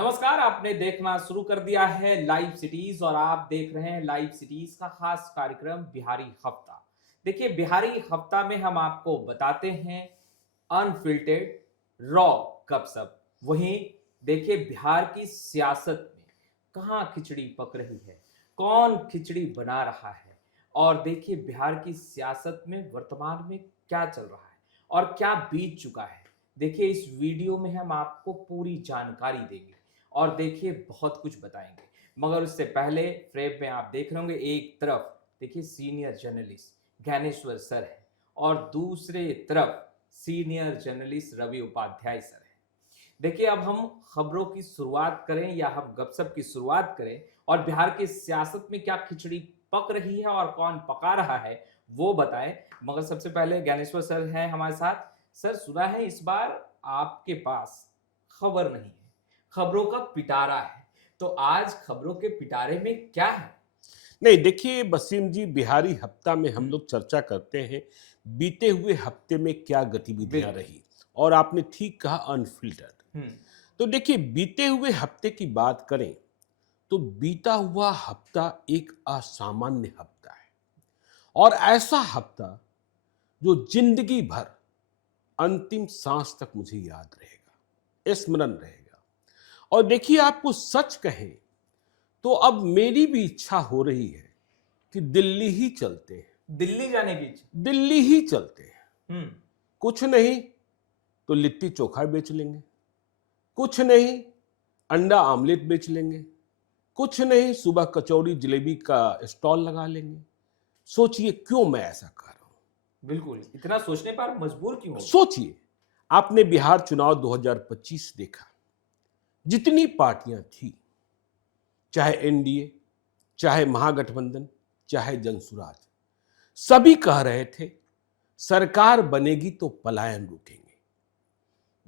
नमस्कार। आपने देखना शुरू कर दिया है लाइव सिटीज और आप देख रहे हैं लाइव सिटीज का खास कार्यक्रम बिहारी हफ्ता। देखिए, बिहारी हफ्ता में हम आपको बताते हैं अनफिल्टर्ड रॉ गपशप। वहीं देखिए, बिहार की सियासत में कहां खिचड़ी पक रही है, कौन खिचड़ी बना रहा है, और देखिए बिहार की सियासत में वर्तमान में क्या चल रहा है और क्या बीत चुका है। देखिए, इस वीडियो में हम आपको पूरी जानकारी देंगे और देखिए बहुत कुछ बताएंगे। मगर उससे पहले फ्रेम में आप देख रहे होंगे, एक तरफ देखिए सीनियर जर्नलिस्ट ज्ञानेश्वर सर है और दूसरे तरफ senior journalist Ravi Upadhyay sir है। देखिए, अब हम खबरों की शुरुआत करें या हम गपशप की शुरुआत करें और बिहार की सियासत में क्या खिचड़ी पक रही है और कौन पका रहा है वो बताएं। मगर सबसे पहले ज्ञानेश्वर सर हैं हमारे साथ। सर, सुना है इस बार आपके पास खबर नहीं है, खबरों का पिटारा है। तो आज खबरों के पिटारे में क्या है? नहीं, देखिए वसीम जी, बिहारी हफ्ता में हम लोग चर्चा करते हैं बीते हुए हफ्ते में क्या गतिविधियां बिल्कुल। रही। और आपने ठीक कहा, अनफिल्टर्ड। हम्म। तो देखिए, बीते हुए हफ्ते की बात करें तो बीता हुआ हफ्ता एक असामान्य हफ्ता है। और ऐसा हफ्ता जो जिंदगी भर अंतिम सांस तक मुझे याद रहेगा, स्मरण रहेगा। और देखिए, आपको सच कहें तो अब मेरी भी इच्छा हो रही है कि दिल्ली ही चलते हैं। दिल्ली जाने की इच्छा? दिल्ली ही चलते हैं। हम्म। कुछ नहीं तो लिट्टी चोखा बेच लेंगे, कुछ नहीं अंडा आमलेट बेच लेंगे, कुछ नहीं सुबह कचौड़ी जलेबी का स्टॉल लगा लेंगे। सोचिए क्यों मैं ऐसा कर रहा बिल्कुल, इतना सोचने पर मजबूर क्यों हूं। हो गए? सोचिए, आपने बिहार चुनाव 2025 देखा। जितनी पार्टियां थी, चाहे एनडीए, चाहे महागठबंधन, चाहे जनसुराज, सभी कह रहे थे सरकार बनेगी तो पलायन रुकेंगे,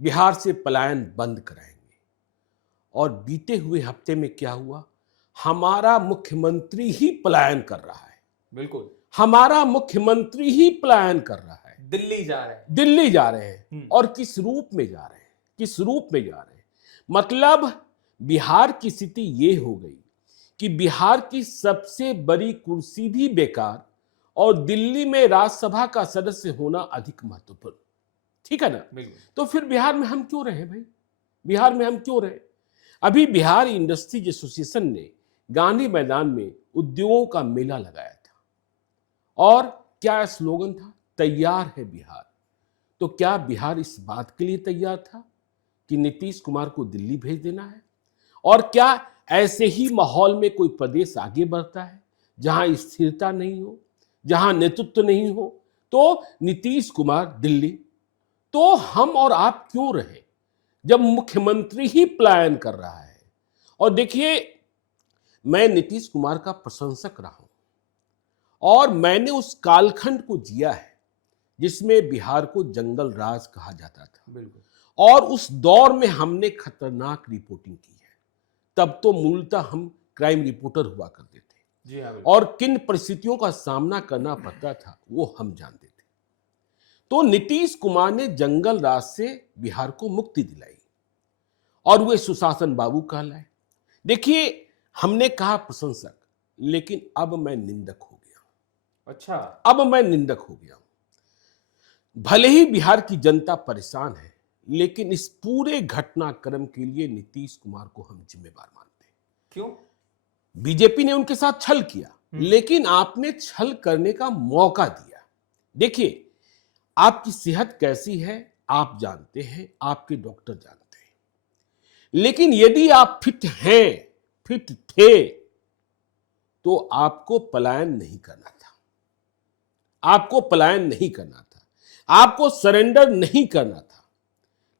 बिहार से पलायन बंद कराएंगे। और बीते हुए हफ्ते में क्या हुआ? हमारा मुख्यमंत्री ही पलायन कर रहा है। बिल्कुल। हमारा मुख्यमंत्री ही पलायन कर रहा है। दिल्ली जा रहे हैं। दिल्ली जा रहे हैं। हम्म। और किस रूप में जा रहे हैं? किस रूप में जा रहे हैं? मतलब बिहार की स्थिति ये हो गई कि बिहार की सबसे बड़ी कुर्सी भी बेकार और दिल्ली में राज्यसभा का सदस्य होना अधिक महत्वपूर्ण। ठीक है ना? बिल्कुल। तो फिर बिहार में हम क्यों रहे भाई? बिहार में हम क्यों रहे? अभी बिहार इंडस्ट्रीज एसोसिएशन ने गांधी मैदान में उद्योगों का मेला लगाया था। और क्या स्लोगन था? तैयार है बिहार। तो क्या बिहार इस बात के लिए तैयार था कि नीतीश कुमार को दिल्ली भेज देना है? और क्या ऐसे ही माहौल में कोई प्रदेश आगे बढ़ता है जहां स्थिरता नहीं हो, जहां नेतृत्व नहीं हो? तो नीतीश कुमार दिल्ली, तो हम और आप क्यों रहे जब मुख्यमंत्री ही पलायन कर रहा है? और देखिए, मैं नीतीश कुमार का प्रशंसक रहा हूं और मैंने उस कालखंड को जिया है जिसमें बिहार को जंगल राज कहा जाता था। बिल्कुल। और उस दौर में हमने खतरनाक रिपोर्टिंग की है। तब तो मूलतः हम क्राइम रिपोर्टर हुआ करते थे जी हाँ, बिल्कुल। और किन परिस्थितियों का सामना करना पड़ता था वो हम जानते थे। तो नीतीश कुमार ने जंगल राज से बिहार को मुक्ति दिलाई और वे सुशासन बाबू कहलाए। देखिए, हमने कहा प्रशंसक, लेकिन अब मैं निंदक हो गया हूं। अच्छा। अब मैं निंदक हो गया हूं। भले ही बिहार की जनता परेशान है, लेकिन इस पूरे घटनाक्रम के लिए नीतीश कुमार को हम जिम्मेवार मानते हैं। क्यों? बीजेपी ने उनके साथ छल किया, हम्म। लेकिन आपने छल करने का मौका दिया। देखिए, आपकी सेहत कैसी है आप जानते हैं, आपके डॉक्टर जानते हैं। लेकिन यदि आप फिट हैं, फिट थे, तो आपको पलायन नहीं करना था। आपको पलायन नहीं करना था। आपको सरेंडर नहीं करना था।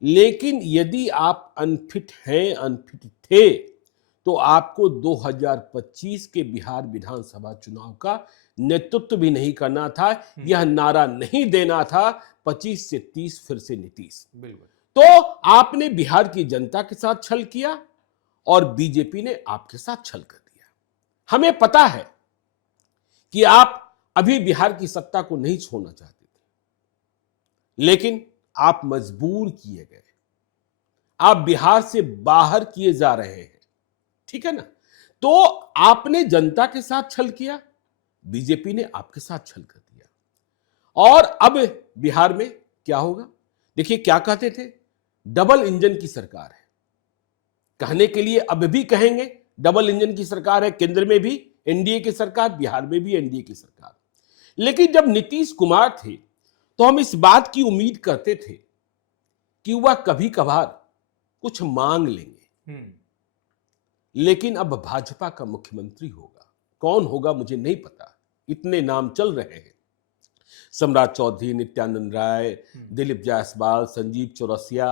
लेकिन यदि आप अनफिट हैं, अनफिट थे, तो आपको 2025 के बिहार विधानसभा चुनाव का नेतृत्व भी नहीं करना था। यह नारा नहीं देना था 25 से 30 फिर से नीतीश। बिल्कुल। तो आपने बिहार की जनता के साथ छल किया और बीजेपी ने आपके साथ छल कर दिया। हमें पता है कि आप अभी बिहार की सत्ता को नहीं छोड़ना चाहते थे, लेकिन आप मजबूर किए गए। आप बिहार से बाहर किए जा रहे हैं, ठीक है ना। तो आपने जनता के साथ छल किया, बीजेपी ने आपके साथ छल कर दिया। और अब बिहार में क्या होगा? देखिए क्या कहते थे, डबल इंजन की सरकार है। कहने के लिए अब भी कहेंगे डबल इंजन की सरकार है, केंद्र में भी एनडीए की सरकार, बिहार में भी एनडीए की सरकार। लेकिन जब नीतीश कुमार थे तो हम इस बात की उम्मीद करते थे कि वह कभी कभार कुछ मांग लेंगे। लेकिन अब भाजपा का मुख्यमंत्री होगा, कौन होगा मुझे नहीं पता, इतने नाम चल रहे हैं, सम्राट चौधरी, नित्यानंद राय, दिलीप जायसवाल, संजीव चौरसिया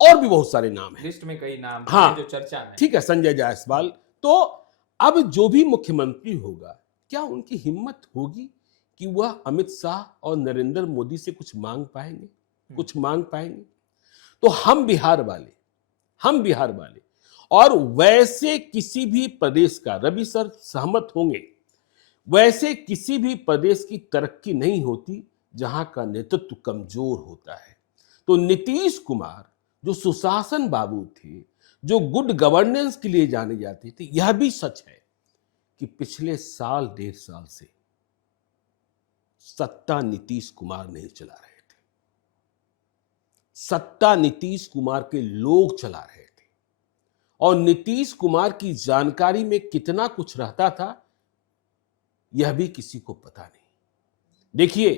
और भी बहुत सारे नाम हैं, लिस्ट में कई नाम हाँ, हैं जो चर्चा में। ठीक है, संजय जायसवाल। तो अब जो भी मुख्यमंत्री होगा, क्या उनकी हिम्मत होगी कि वह अमित शाह और नरेंद्र मोदी से कुछ मांग पाएंगे, कुछ मांग पाएंगे? तो हम बिहार वाले और वैसे किसी भी प्रदेश का, रवि सर सहमत होंगे, वैसे किसी भी प्रदेश की तरक्की नहीं होती जहां का नेतृत्व कमजोर होता है। तो नीतीश कुमार जो सुशासन बाबू थे, जो गुड गवर्नेंस के लिए जाने जाते थे, यह भी सच है कि पिछले साल 1.5 साल से सत्ता नीतीश कुमार नहीं चला रहे थे, सत्ता नीतीश कुमार के लोग चला रहे थे। और नीतीश कुमार की जानकारी में कितना कुछ रहता था यह भी किसी को पता नहीं। देखिए,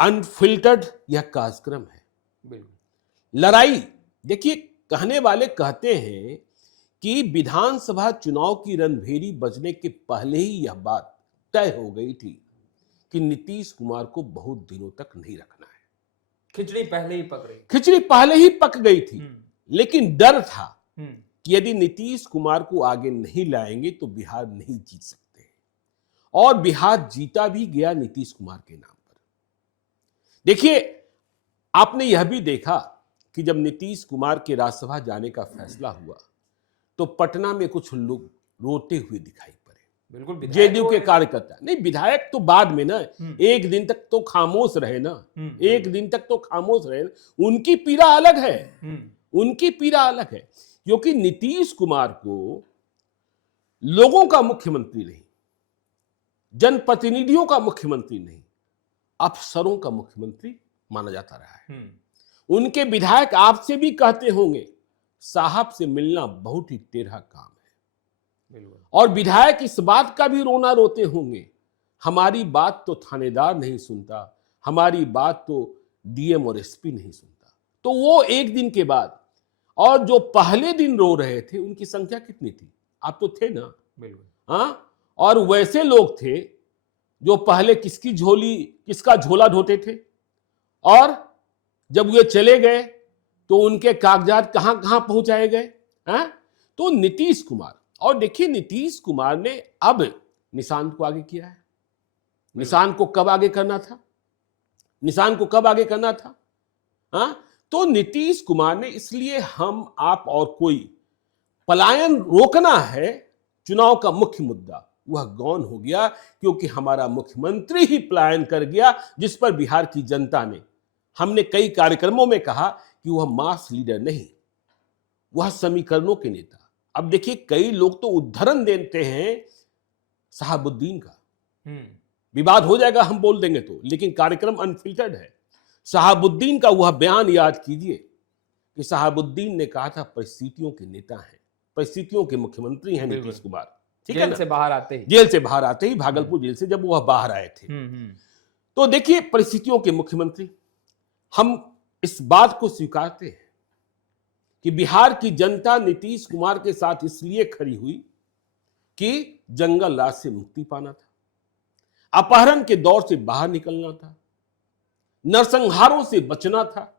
अनफिल्टर्ड यह कार्यक्रम है, बिल्कुल लड़ाई। देखिए, कहने वाले कहते हैं कि विधानसभा चुनाव की रणभेरी बजने के पहले ही यह बात तय हो गई थी कि नीतीश कुमार को बहुत दिनों तक नहीं रखना है। खिचड़ी पहले ही पक रही, खिचड़ी पहले ही पक गई थी, लेकिन डर था कि यदि नीतीश कुमार को आगे नहीं लाएंगे तो बिहार नहीं जीत सकते। और बिहार जीता भी गया नीतीश कुमार के नाम पर। देखिए, आपने यह भी देखा कि जब नीतीश कुमार के राज्यसभा जाने का फैसला हुआ तो पटना में कुछ लोग रोते हुए दिखाई पड़े, बिल्कुल जेडीयू के कार्यकर्ता। नहीं, विधायक तो बाद में ना, एक दिन तक तो खामोश रहे ना, एक दिन तक तो खामोश रहे ना। उनकी पीड़ा अलग है, उनकी पीड़ा अलग है, क्योंकि नीतीश कुमार को लोगों का मुख्यमंत्री नहीं, जनप्रतिनिधियों का मुख्यमंत्री नहीं, अफसरों का मुख्यमंत्री माना जाता रहा है। उनके विधायक आपसे भी कहते होंगे साहब से मिलना बहुत ही टेढ़ा काम है। और विधायक इस बात का भी रोना रोते होंगे, हमारी बात तो थानेदार नहीं सुनता, हमारी बात तो डीएम और एसपी नहीं सुनता। तो वो एक दिन के बाद, और जो पहले दिन रो रहे थे उनकी संख्या कितनी थी? आप तो थे ना, बिल्कुल। हाँ, और वैसे लोग थे जो पहले किसका झोला ढोते थे, और जब वे चले गए तो उनके कागजात कहां कहां पहुंचाए गए। तो नीतीश कुमार, और देखिए नीतीश कुमार ने अब निशांत को आगे किया है। निशांत को कब आगे करना था, निशांत को कब आगे करना था? तो नीतीश कुमार ने, इसलिए हम आप और कोई, पलायन रोकना है चुनाव का मुख्य मुद्दा, वह गौन हो गया, क्योंकि हमारा मुख्यमंत्री ही पलायन कर गया, जिस पर बिहार की जनता ने, हमने कई कार्यक्रमों में कहा कि वह मास लीडर नहीं, वह समीकरणों के नेता। अब देखिए, कई लोग तो उदाहरण देते हैं शहाबुद्दीन का, विवाद हो जाएगा हम बोल देंगे तो, लेकिन कार्यक्रम अनफिल्टर्ड है। शहाबुद्दीन का वह बयान याद कीजिए कि शहाबुद्दीन ने कहा था परिस्थितियों के नेता हैं, परिस्थितियों के मुख्यमंत्री हैं नीतीश कुमार, ठीक है ना? से बाहर आते ही, जेल से बाहर आते ही, भागलपुर जेल से जब वह बाहर आए थे। तो देखिए, परिस्थितियों के मुख्यमंत्री, हम इस बात को स्वीकारते हैं कि बिहार की जनता नीतीश कुमार के साथ इसलिए खड़ी हुई कि जंगल राज से मुक्ति पाना था, अपहरण के दौर से बाहर निकलना था, नरसंहारों से बचना था,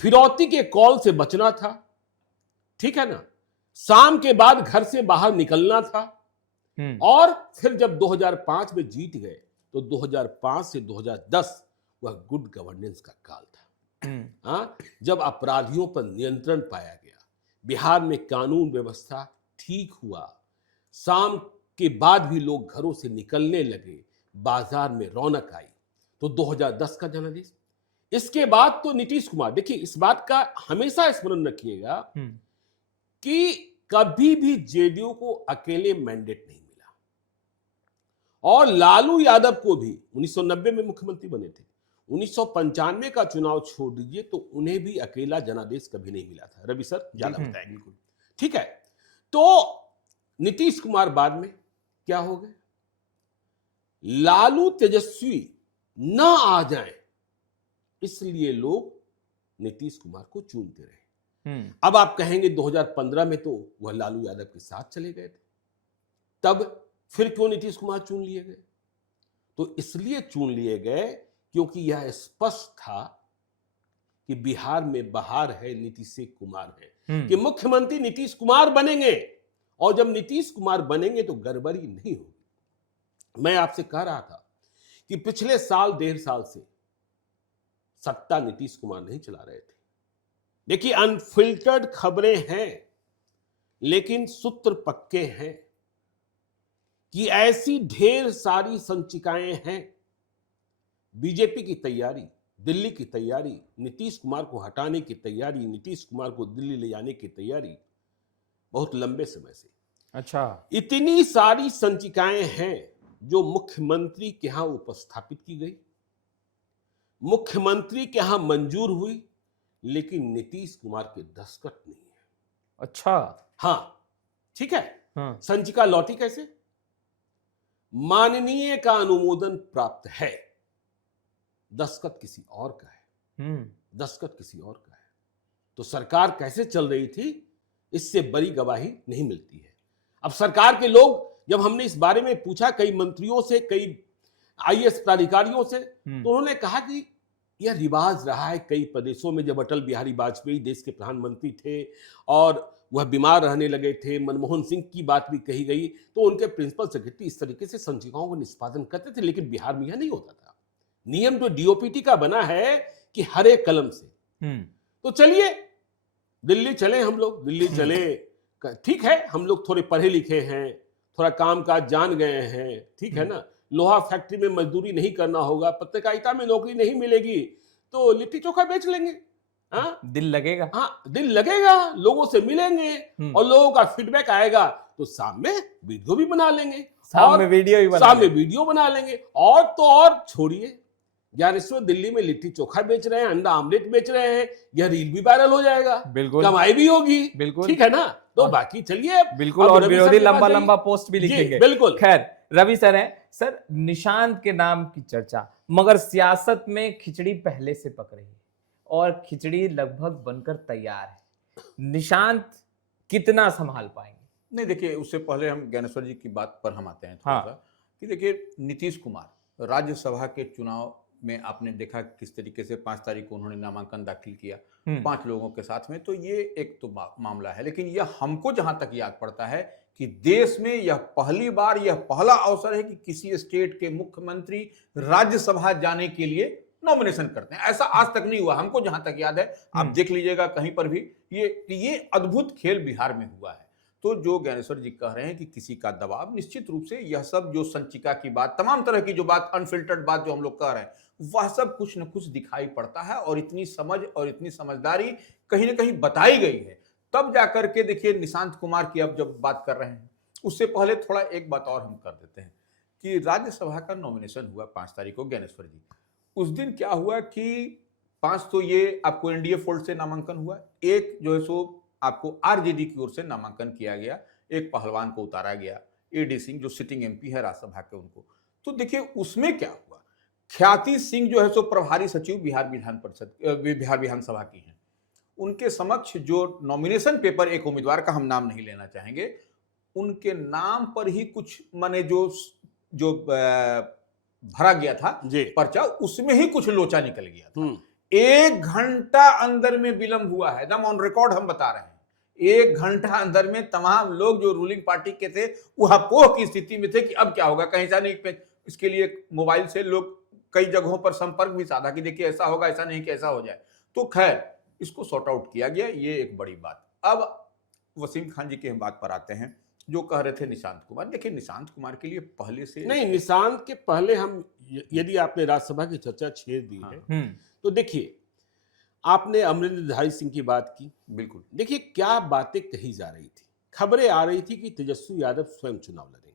फिरौती के कॉल से बचना था, ठीक है ना, शाम के बाद घर से बाहर निकलना था। और फिर जब 2005 में जीत गए तो 2005 से 2010 वह गुड गवर्नेंस का काल था। जब अपराधियों पर नियंत्रण पाया गया, बिहार में कानून व्यवस्था ठीक हुआ, शाम के बाद भी लोग घरों से निकलने लगे, बाजार में रौनक आई, तो 2010 का जनादेश। इसके बाद तो नीतीश कुमार, देखिए इस बात का हमेशा स्मरण रखिएगा कि कभी भी जेडीयू को अकेले मैंडेट नहीं मिला, और लालू यादव को भी 1990 में मुख्यमंत्री बने थे, 1995 का चुनाव छोड़ दीजिए तो उन्हें भी अकेला जनादेश कभी नहीं मिला था। रवि सर ज्यादा बताएंगे। बिल्कुल। ठीक है, तो नीतीश कुमार बाद में क्या हो गए, लालू तेजस्वी ना आ जाए इसलिए लोग नीतीश कुमार को चुनते रहे। अब आप कहेंगे 2015 में तो वह लालू यादव के साथ चले गए थे, तब फिर क्यों नीतीश कुमार चुन लिए गए? तो इसलिए चुन लिए गए क्योंकि यह स्पष्ट था कि बिहार में बहार है, नीतीश कुमार है, कि मुख्यमंत्री नीतीश कुमार बनेंगे, और जब नीतीश कुमार बनेंगे तो गड़बड़ी नहीं होगी। मैं आपसे कह रहा था कि पिछले साल 1.5 साल से सत्ता नीतीश कुमार नहीं चला रहे थे। देखिए अनफिल्टर्ड खबरें हैं, लेकिन सूत्र पक्के हैं कि ऐसी ढेर सारी संचिकाएं हैं। बीजेपी की तैयारी, दिल्ली की तैयारी, नीतीश कुमार को हटाने की तैयारी, नीतीश कुमार को दिल्ली ले जाने की तैयारी बहुत लंबे समय से। अच्छा, इतनी सारी संचिकाएं हैं जो मुख्यमंत्री के यहां उपस्थापित की गई, मुख्यमंत्री के यहां मंजूर हुई, लेकिन नीतीश कुमार के दस्तखत नहीं है। अच्छा, हाँ ठीक है। हाँ, संचिका लौटी कैसे? माननीय का अनुमोदन प्राप्त है, दस्तखत किसी और का है, दस्तखत किसी और का है। तो सरकार कैसे चल रही थी, इससे बड़ी गवाही नहीं मिलती है। अब सरकार के लोग, जब हमने इस बारे में पूछा कई मंत्रियों से, कई आईएएस अधिकारियों से, तो उन्होंने कहा कि यह रिवाज रहा है कई प्रदेशों में। जब अटल बिहारी वाजपेयी देश के प्रधानमंत्री थे और वह बीमार रहने लगे थे, मनमोहन सिंह की बात भी कही गई, तो उनके प्रिंसिपल सेक्रेटरी इस तरीके से संचिकाओं का निष्पादन करते थे, लेकिन बिहार में यह नहीं होता था। नियम जो डीओपीटी का बना है कि हर एक कलम से। तो चलिए दिल्ली चले, हम लोग दिल्ली चले, ठीक है, हम लोग थोड़े पढ़े लिखे हैं, थोड़ा काम काज जान गए हैं, ठीक है ना, लोहा फैक्ट्री में मजदूरी नहीं करना होगा, पत्रकारिता में नौकरी नहीं मिलेगी, तो लिट्टी चोखा बेच लेंगे। हाँ, दिल लगेगा। हाँ, दिल लगेगा, लोगों से मिलेंगे और लोगों का फीडबैक आएगा, तो शाम में वीडियो भी बना लेंगे, शाम में वीडियो बना लेंगे। और तो और छोड़िए, ज्ञानेश्वर दिल्ली में लिट्टी चोखा बेच रहे हैं, अंडा आमलेट बेच रहे हैं, यह रील भी वायरल हो जाएगा, बिल्कुल, कमाई भी होगी, बिल्कुल, ठीक है ना। तो बाकी चलिए, बिल्कुल, और विरोधी लंबा लंबा पोस्ट भी लिखेंगे, बिल्कुल। खैर, रवि सर हैं। सर, निशांत के नाम की चर्चा, मगर सियासत में खिचड़ी पहले से पक रही है और खिचड़ी लगभग बनकर तैयार है। निशांत कितना संभाल पाएंगे? नहीं, देखिए उससे पहले हम ज्ञानेश्वर जी की बात पर हम आते हैं थोड़ा सा, कि देखिए नीतीश कुमार राज्यसभा के चुनाव में आपने देखा किस तरीके से 5 तारीख को उन्होंने नामांकन दाखिल किया 5 लोगों के साथ में, तो ये एक तो मामला है। लेकिन यह हमको जहां तक याद पड़ता है कि देश में यह पहली बार, यह पहला अवसर है कि किसी स्टेट के मुख्यमंत्री राज्यसभा जाने के लिए नॉमिनेशन करते हैं। ऐसा आज तक नहीं हुआ, हमको जहां तक याद है, आप देख लीजिएगा कहीं पर भी, ये अद्भुत खेल बिहार में हुआ है। तो जो ज्ञानेश्वर जी कह रहे हैं कि किसी का दबाव, निश्चित रूप से यह सब जो संचिका की बात, तमाम तरह की जो बात, अनफिल्टर्ड बात जो हम लोग कह रहे हैं, वह सब कुछ न कुछ दिखाई पड़ता है, और इतनी समझ और इतनी समझदारी कहीं ना कहीं बताई गई है। तब जाकर के देखिए निशांत कुमार की अब जब बात कर रहे हैं, उससे पहले थोड़ा एक बात और हम कर देते हैं कि राज्यसभा का नॉमिनेशन हुआ 5 तारीख को, ज्ञानेश्वर जी, उस दिन क्या हुआ कि 5 तो ये आपको एनडीए फोल्ड से नामांकन हुआ, एक जो है सो आपको आरजेडी की ओर से नामांकन किया गया, एक पहलवान को उतारा गया, एडी सिंह जो सिटिंग एमपी है राज्यसभा के, उनको। तो देखिए उसमें क्या हुआ, ख्याति सिंह जो है सो प्रभारी सचिव बिहार विधानसभा की हैं, उनके समक्ष जो नॉमिनेशन पेपर, एक उम्मीदवार का हम नाम नहीं लेना चाहेंगे, उनके नाम पर ही कुछ माने जो भरा गया था पर्चा, उसमें ही कुछ लोचा निकल गया था। 1 घंटा अंदर में विलंब हुआ है, एकदम ऑन रिकॉर्ड हम बता रहे हैं। 1 घंटा अंदर में तमाम लोग जो रूलिंग पार्टी के थे वह अपोह की स्थिति में थे कि अब क्या होगा, कहीं ऐसा नहीं। इसके लिए मोबाइल से लोग कई जगहों पर संपर्क भी साधा कि देखिए ऐसा होगा, ऐसा नहीं कि ऐसा हो जाए। तो खैर इसको सॉर्ट आउट किया गया, ये एक बड़ी बात। अब वसीम खान जी की हम बात पर आते हैं, जो कह रहे थे निशांत कुमार। देखिए निशांत कुमार के लिए पहले से नहीं, निशांत के पहले हम, यदि आपने राज्यसभा की चर्चा छेड़ दी है, तो देखिए, आपने अमरिंदरधारी सिंह की बात की। बिल्कुल। देखिए क्या बातें कही जा रही थी। खबरें आ रही थी कि तेजस्वी यादव स्वयं चुनाव लड़ेंगे।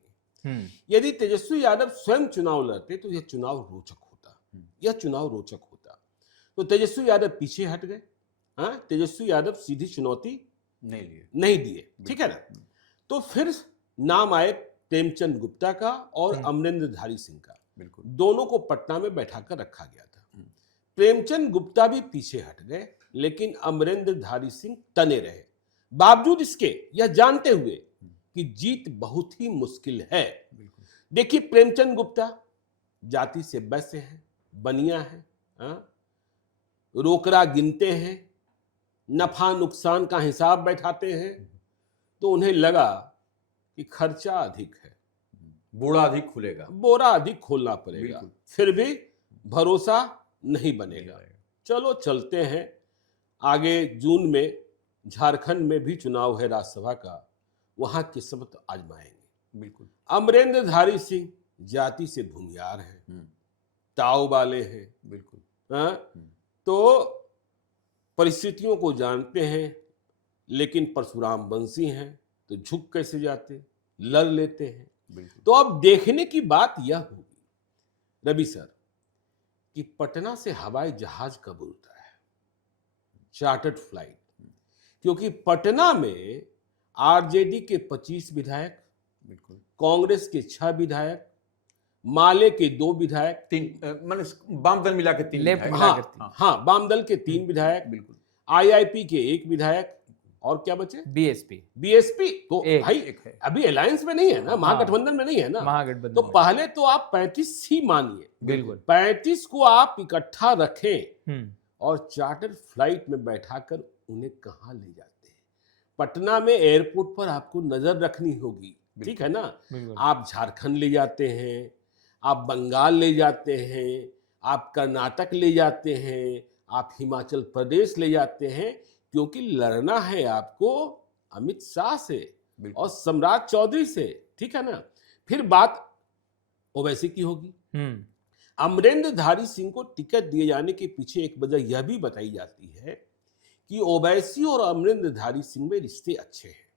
यदि तेजस्वी यादव स्वयं चुनाव लड़ते तो यह चुनाव रोचक होता, यह चुनाव रोचक होता। तो तेजस्वी यादव पीछे हट गए। हाँ, तेजस्वी यादव सीधी चुनौती नहीं दिए, ठीक है ना। तो फिर नाम आए प्रेमचंद गुप्ता का और अमरिंदरधारी सिंह का। बिल्कुल। दोनों को पटना में बैठाकर रखा गया था। प्रेमचंद गुप्ता भी पीछे हट गए, लेकिन अमरिंदरधारी सिंह तने रहे, बावजूद इसके यह जानते हुए कि जीत बहुत ही मुश्किल है। देखिए, प्रेमचंद गुप्ता जाति से वैश्य हैं, बनिया हैं, रोकड़ा गिनते हैं, नफा नुकसान का हिसाब बैठाते हैं। तो उन्हें लगा कि खर्चा अधिक है, बोरा अधिक खुलेगा, बोरा अधिक खोलना पड़ेगा, फिर भी भरोसा नहीं बनेगा। चलो चलते हैं आगे। जून में झारखंड में भी चुनाव है राज्यसभा का, वहां किस्मत आजमाएंगे। बिल्कुल। अमरिंदरधारी सिंह जाति से भूमियार हैं, ताव वाले हैं। बिल्कुल। तो परिस्थितियों को जानते हैं, लेकिन परशुराम वंशी हैं तो झुक कैसे जाते, लड़ लेते हैं। तो अब देखने की बात यह होगी रवि सर कि पटना से हवाई जहाज कब उड़ता है, चार्टर्ड फ्लाइट। क्योंकि पटना में आरजेडी के 25 विधायक, कांग्रेस के 6 विधायक, माले के 2 विधायक, 3 माने वाम दल मिला के 3 विधायक। हाँ, वाम दल के 3 विधायक, बिल्कुल, आईआईपी के 1 विधायक, और क्या बचे? बीएसपी तो भाई अभी अलायंस में नहीं है ना, महागठबंधन में नहीं है ना, महागठबंधन। तो पहले तो आप 35 ही मानिए, बिल्कुल 35 को आप इकट्ठा रखें और चार्टर फ्लाइट में बैठाकर उन्हें कहां ले जाते हैं। पटना में एयरपोर्ट पर आपको नजर रखनी होगी, ठीक है ना। आप झारखंड ले जाते हैं, आप बंगाल ले जाते हैं, आप कर्नाटक ले जाते हैं, आप हिमाचल प्रदेश ले जाते हैं, क्योंकि लड़ना है आपको अमित शाह से और सम्राट चौधरी से, ठीक है ना। फिर बात ओवैसी की होगी। अमरिंदरधारी सिंह को टिकट दिए जाने के पीछे एक वजह यह भी बताई जाती है कि ओवैसी और अमरिंदरधारी सिंह में रिश्ते अच्छे हैं।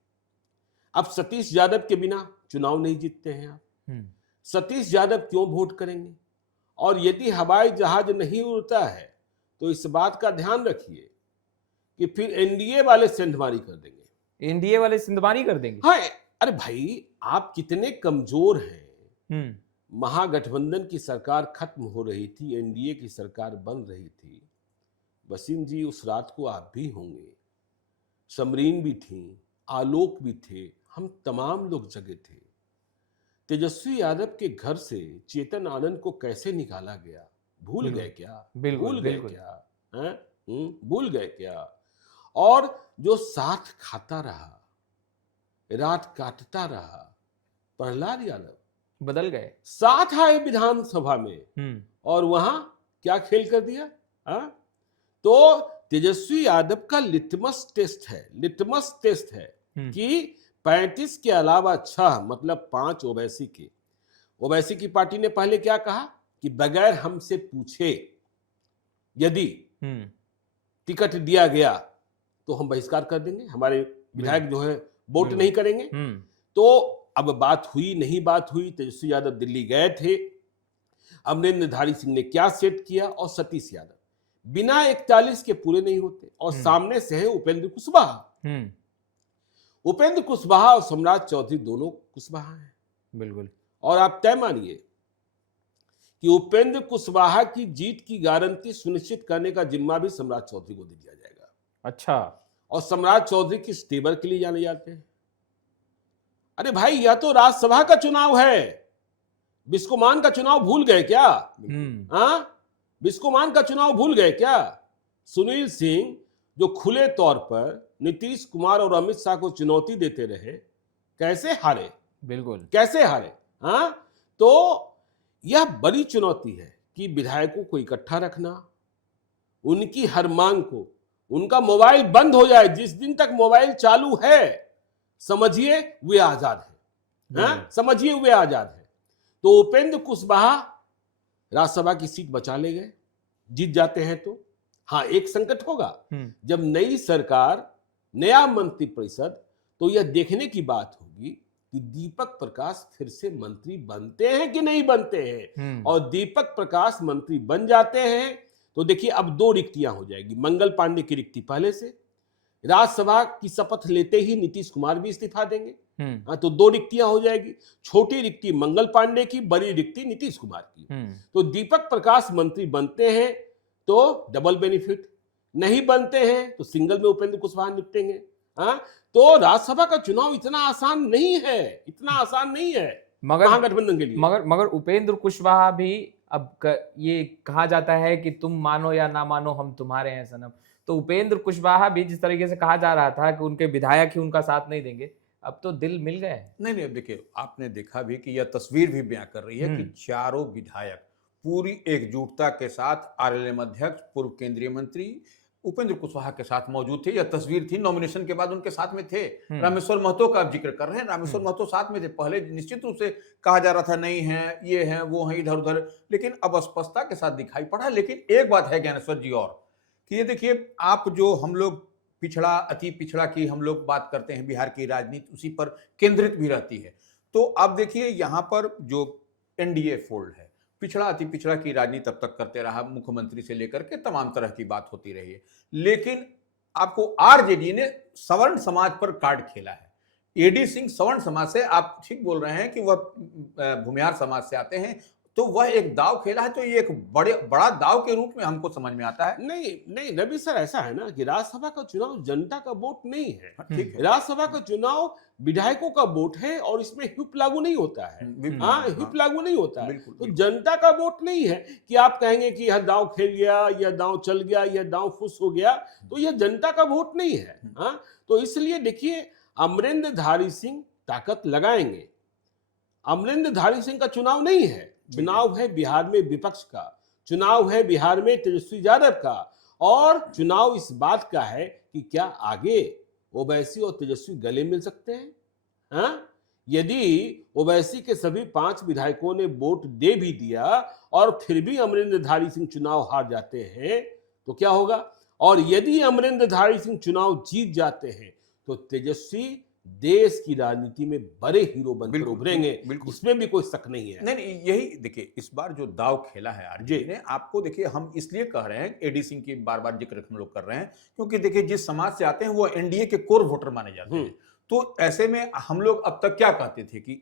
अब सतीश यादव के बिना चुनाव नहीं जीतते हैं आप। सतीश यादव क्यों वोट करेंगे? और यदि हवाई जहाज नहीं उड़ता है तो इस बात का ध्यान रखिए कि फिर एनडीए वाले सेंधमारी कर देंगे। एनडीए वाले सेंधमारी कर देंगे? हाँ, अरे भाई आप कितने कमजोर हैं। महागठबंधन की सरकार खत्म हो रही थी, एनडीए की सरकार बन रही थी। वसीम जी, उस रात को आप भी होंगे, समरीन भी थी, आलोक भी थे, हम तमाम लोग जगे थे। तेजस्वी यादव के घर से चेतन आनंद को कैसे निकाला गया, भूल गए क्या? भूल गए क्या? भूल गए क्या? और जो साथ खाता रहा, रात काटता रहा, प्रहलाद यादव बदल गए। साथ आए विधानसभा में और वहां क्या खेल कर दिया। तो तेजस्वी यादव का लिटमस टेस्ट है कि 35 के अलावा 6 मतलब 5 ओवैसी के। ओवैसी की पार्टी ने पहले क्या कहा कि बगैर हमसे पूछे यदि टिकट दिया गया तो हम बहिष्कार कर देंगे, हमारे विधायक जो है वोट नहीं करेंगे। तो अब बात हुई नहीं बात हुई, तेजस्वी यादव दिल्ली गए थे। अमरिंदरधारी सिंह ने क्या सेट किया, और सतीश यादव बिना 41 के पूरे नहीं होते, और सामने से है उपेंद्र कुशवाहा। उपेंद्र कुशवाहा और सम्राट चौधरी दोनों कुशवाहा हैं, बिल्कुल। और आप तय मानिए कि उपेंद्र कुशवाहा की जीत की गारंटी सुनिश्चित करने का जिम्मा भी सम्राट चौधरी को दे दिया जाएगा। अच्छा। और सम्राट चौधरी किस टेबर के लिए जाने जाते हैं? अरे भाई, यह तो राज्यसभा का चुनाव है, बिस्कोमान का चुनाव भूल गए क्या? बिस्कोमान का चुनाव भूल गए क्या? सुनील सिंह जो खुले तौर पर नीतीश कुमार और अमित शाह को चुनौती देते रहे, कैसे हारे? बिल्कुल, कैसे हारे? तो यह बड़ी चुनौती है कि विधायकों को इकट्ठा रखना, उनकी हर मांग को, उनका मोबाइल बंद हो जाए, जिस दिन तक मोबाइल चालू है समझिए वे आजाद हैं, समझिए वे आजाद हैं। तो उपेंद्र कुशवाहा राज्यसभा की सीट बचा ले गए, जीत जाते हैं तो हाँ एक संकट होगा, जब नई सरकार, नया मंत्रिपरिषद, तो यह देखने की बात होगी कि दीपक प्रकाश फिर से मंत्री बनते हैं कि नहीं बनते हैं। और दीपक प्रकाश मंत्री बन जाते हैं तो देखिए अब 2 रिक्तियां हो जाएगी। मंगल पांडे की रिक्ति पहले से, राज्यसभा की शपथ लेते ही नीतीश कुमार भी इस्तीफा देंगे, तो 2 रिक्तियां हो जाएगी। छोटी रिक्ति मंगल पांडे की, बड़ी रिक्ति नीतीश कुमार की। तो दीपक प्रकाश मंत्री बनते हैं तो डबल बेनिफिट, नहीं बनते हैं तो सिंगल में उपेंद्र कुशवाहा निपटेंगे। तो राज्यसभा का चुनाव इतना आसान नहीं है, इतना आसान नहीं है महागठबंधन के लिए। मगर उपेंद्र कुशवाहा भी ये कहा जाता है कि तुम मानो या ना मानो हम तुम्हारे हैं सनम। तो उपेंद्र कुशवाहा भी जिस तरीके से कहा जा रहा था कि उनके विधायक ही उनका साथ नहीं देंगे, अब तो दिल मिल गए। नहीं, अब देखिए आपने देखा भी कि यह तस्वीर भी बयां कर रही है कि चारों विधायक पूरी एकजुटता के साथ आरएलएम अध्यक्ष, पूर्व केंद्रीय मंत्री उपेंद्र कुशवाहा के साथ मौजूद थे। यह तस्वीर थी, नॉमिनेशन के बाद उनके साथ में थे। रामेश्वर महतो का आप जिक्र कर रहे हैं, रामेश्वर महतो साथ में थे। पहले निश्चित रूप से कहा जा रहा था नहीं है, ये है, वो है, इधर उधर, लेकिन अब स्पष्टता के साथ दिखाई पड़ा। लेकिन एक बात है ज्ञानेश्वर जी और कि ये देखिए, आप जो हम लोग पिछड़ा, अति पिछड़ा की हम लोग बात करते हैं, बिहार की राजनीति उसी पर केंद्रित भी रहती है। तो अब देखिए यहाँ पर जो एनडीए फोल्ड है, पिछड़ा अति पिछड़ा की राजनीति अब तक करते रहा, मुख्यमंत्री से लेकर के तमाम तरह की बात होती रही है। लेकिन आपको आरजेडी ने सवर्ण समाज पर कार्ड खेला है। एडी सिंह सवर्ण समाज से, आप ठीक बोल रहे हैं कि वह भूमिहार समाज से आते हैं, तो वह एक दाव खेला है। तो ये एक बड़ा दाव के रूप में हमको समझ में आता है। नहीं रवि सर, ऐसा है ना कि राज्यसभा का चुनाव जनता का वोट नहीं है। ठीक है, राज्यसभा का चुनाव विधायकों का वोट है और इसमें व्हिप लागू नहीं होता है। व्हिप लागू नहीं होता है, तो जनता का वोट नहीं है कि आप कहेंगे कि यह दाव खेल गया, यह दाव चल गया, यह दाव फुस हो गया, तो यह जनता का वोट नहीं है। तो इसलिए देखिए, अमरिंदरधारी सिंह ताकत लगाएंगे। अमरिंदरधारी सिंह का चुनाव नहीं है, चुनाव है बिहार में विपक्ष का, चुनाव है बिहार में तेजस्वी यादव का, और चुनाव इस बात का है कि क्या आगे ओवैसी और तेजस्वी गले मिल सकते हैं। यदि ओवैसी के सभी 5 विधायकों ने वोट दे भी दिया और फिर भी अमरिंदरधारी सिंह चुनाव हार जाते हैं तो क्या होगा, और यदि अमरिंदरधारी सिंह चुनाव जीत जाते हैं तो तेजस्वी देश की राजनीति में बड़े हीरो बनकर उभरेंगे, इसमें भी कोई शक नहीं है। नहीं, यही देखिए, इस बार जो दाव खेला है आरजेडी ने, आपको देखिए, हम इसलिए कह रहे हैं, एडी सिंह की बार बार जिक्र हम लोग कर रहे हैं, क्योंकि देखिए जिस समाज से आते हैं वो एनडीए के कोर वोटर माने जाते हैं। तो ऐसे में हम लोग अब तक क्या कहते थे कि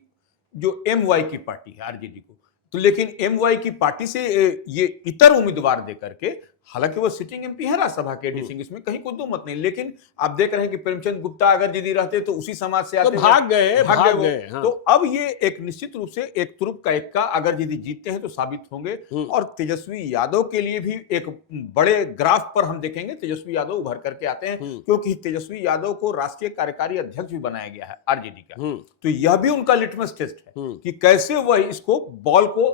जो एमवाई की पार्टी है आरजेडी को, तो लेकिन एमवाई की पार्टी से ये इतर उम्मीदवार दे करके, हालांकि वो सिटिंग एमपी है राज्यसभा के एडी सिंह, इसमें कहीं कोई दो मत नहीं, लेकिन आप देख रहे हैं कि प्रेमचंद गुप्ता अगर यदि रहते तो उसी समाज से आते, तो भाग गए। हाँ। तो अब ये एक निश्चित रूप से एक तुरुप का एक्का अगर यदि जीतते हैं तो साबित होंगे। और तेजस्वी यादव के लिए भी एक बड़े ग्राफ पर हम देखेंगे, तेजस्वी यादव उभर करके आते हैं, क्योंकि तेजस्वी यादव को राष्ट्रीय कार्यकारी अध्यक्ष भी बनाया गया है आरजेडी का। तो यह भी उनका लिटमस टेस्ट है कि कैसे वह इसको बॉल को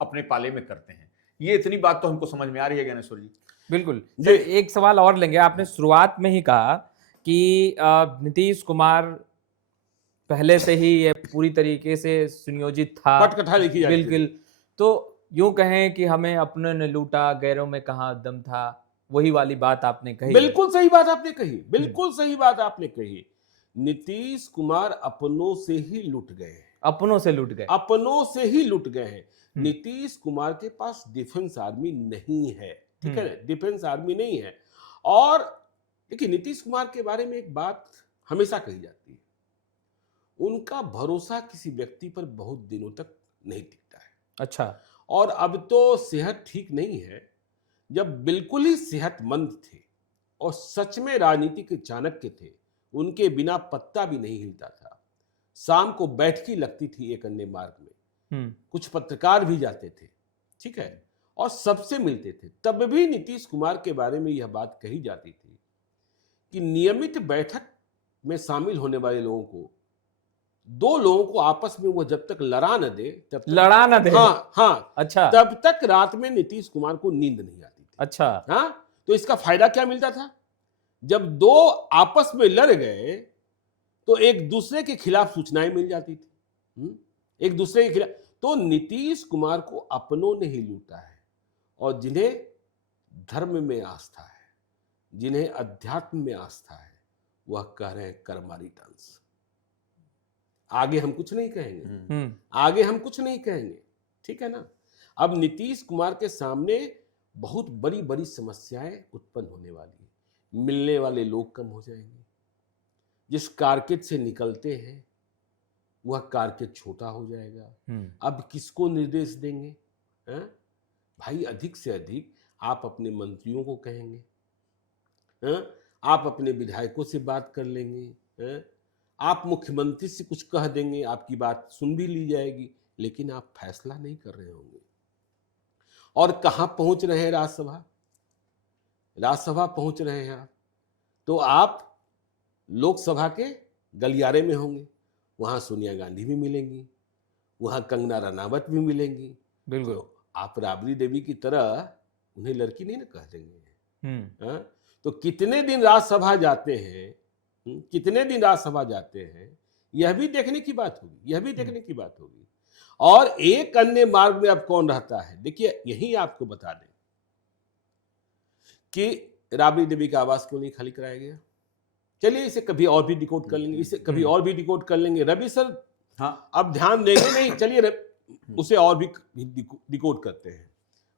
अपने पाले में करते हैं। ये इतनी बात तो हमको समझ में आ रही है ज्ञानेश्वर जी। बिल्कुल। एक सवाल और लेंगे। आपने शुरुआत में ही कहा कि नीतीश कुमार पहले से ही ये पूरी तरीके से सुनियोजित था, पटकथा लिखी जाती थी। बिल्कुल। तो यूं कहें कि हमें अपने ने लूटा, गैरों में कहां दम था, वही वाली बात आपने कही। बिल्कुल सही बात आपने कही, बिल्कुल सही बात आपने कही। नीतीश कुमार अपनों से ही लुट गए, अपनों से लुट गए, अपनों से ही लुट गए हैं। नीतीश कुमार के पास डिफेंस आर्मी नहीं है, ठीक है ना, डिफेंस आर्मी नहीं है। और देखिए, नीतीश कुमार के बारे में एक बात हमेशा कही जाती है, उनका भरोसा किसी व्यक्ति पर बहुत दिनों तक नहीं टिकता है। अच्छा। और अब तो सेहत ठीक नहीं है, जब बिल्कुल ही सेहतमंद थे और सच में राजनीति के चाणक्य थे, उनके बिना पत्ता भी नहीं हिलता था। शाम को बैठकी लगती थी एक अन्य मार्ग में, कुछ पत्रकार भी जाते थे, ठीक है, और सबसे मिलते थे। तब भी नीतीश कुमार के बारे में यह बात कही जाती थी कि नियमित बैठक में शामिल होने वाले लोगों को, 2 लोगों को आपस में वो जब तक लड़ा न दे, तब तक लड़ा न दे। हाँ, अच्छा। तब तक रात में नीतीश कुमार को नींद नहीं आती थी। अच्छा। हाँ, तो इसका फायदा क्या मिलता था, जब 2 आपस में लड़ गए तो एक दूसरे के खिलाफ सूचनाएं मिल जाती थी, एक दूसरे के खिलाफ। तो नीतीश कुमार को अपनों ने ही लूटा है, और जिन्हें धर्म में आस्था है, जिन्हें अध्यात्म में आस्था है, वह कह रहे हैं कर्मा रिटर्न्स। आगे हम कुछ नहीं कहेंगे, आगे हम कुछ नहीं कहेंगे, ठीक है ना। अब नीतीश कुमार के सामने बहुत बड़ी बड़ी समस्याएं उत्पन्न होने वाली है। मिलने वाले लोग कम हो जाएंगे, जिस कारकेट से निकलते हैं वह कारकेट छोटा हो जाएगा। अब किसको निर्देश देंगे? भाई अधिक से अधिक आप अपने मंत्रियों को कहेंगे, आप अपने विधायकों से बात कर लेंगे, आप मुख्यमंत्री से कुछ कह देंगे, आपकी बात सुन भी ली जाएगी, लेकिन आप फैसला नहीं कर रहे होंगे। और कहां पहुंच रहे हैं? राज्यसभा, राज्यसभा पहुंच रहे हैं आप, तो आप लोकसभा के गलियारे में होंगे, वहां सोनिया गांधी भी मिलेंगी, वहां कंगना रनावत भी मिलेंगी। बिल्कुल। तो आप राबड़ी देवी की तरह उन्हें लड़की नहीं ना कह देंगे। तो कितने दिन राज्यसभा जाते हैं, कितने दिन राज्यसभा जाते हैं, यह भी देखने की बात होगी, यह भी देखने की बात होगी। और एक अन्य मार्ग में अब कौन रहता है? देखिए, यही आपको बता दें कि राबड़ी देवी का आवास क्यों नहीं खाली कराया गया। चलिए इसे कभी और भी डिकोड कर लेंगे, इसे कभी और भी डिकोड कर लेंगे। रवि सर हाँ, अब ध्यान देंगे नहीं, चलिए उसे और भी डिकोड करते हैं।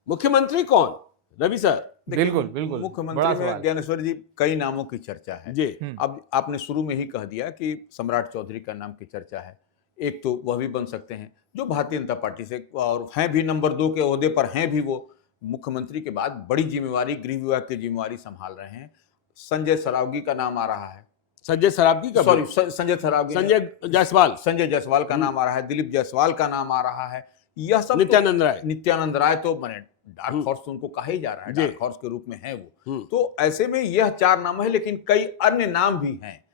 मुख्यमंत्री कौन? रवि सर। बिल्कुल बिल्कुल, मुख्यमंत्री में ज्ञानेश्वर जी कई नामों की चर्चा है जी। अब आपने शुरू में ही कह दिया कि सम्राट चौधरी का नाम की चर्चा है। एक तो वह भी बन सकते हैं जो भारतीय जनता पार्टी से और हैं भी, नंबर 2 के ओहदे पर हैं भी। वो मुख्यमंत्री के बाद बड़ी जिम्मेवारी, गृह विभाग की जिम्मेवारी संभाल रहे हैं। संजय सरावगी का नाम आ रहा है। संजय सरावगी का, सॉरी संजय सरावगी, संजय जायसवाल का नाम आ रहा है, दिलीप जायसवाल का नाम आ रहा है। यह सब नित्यानंद राय तो मैंने डार्क हॉर्स तो उनको कहा ही जा रहा है, डार्क हॉर्स के रूप में है वो। तो ऐसे में यह 4 नाम है, लेकिन कई अन्य नाम भी हैं।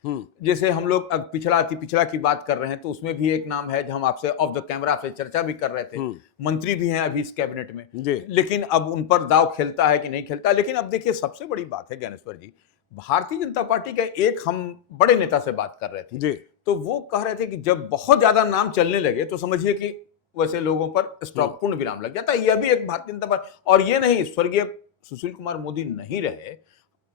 जैसे हम लोग अब पिछड़ा की बात कर रहे हैं, तो उसमें भी एक नाम है जो हम आपसे ऑफ द कैमरा आपसे चर्चा भी कर रहे थे। मंत्री भी हैं अभी इस कैबिनेट में, लेकिन अब उन पर दाव खेलता है कि नहीं खेलता। लेकिन अब देखिए, सबसे बड़ी बात है ज्ञानेश्वर जी, भारतीय जनता पार्टी का एक हम बड़े नेता से बात कर रहे थे, तो वो कह रहे थे कि जब बहुत ज्यादा नाम चलने लगे तो समझिए कि वैसे लोगों पर स्टॉप, पूर्ण विराम लग जाता है। यह भी एक भारतीय जनता पार्टी, और ये नहीं, स्वर्गीय सुशील कुमार मोदी नहीं रहे,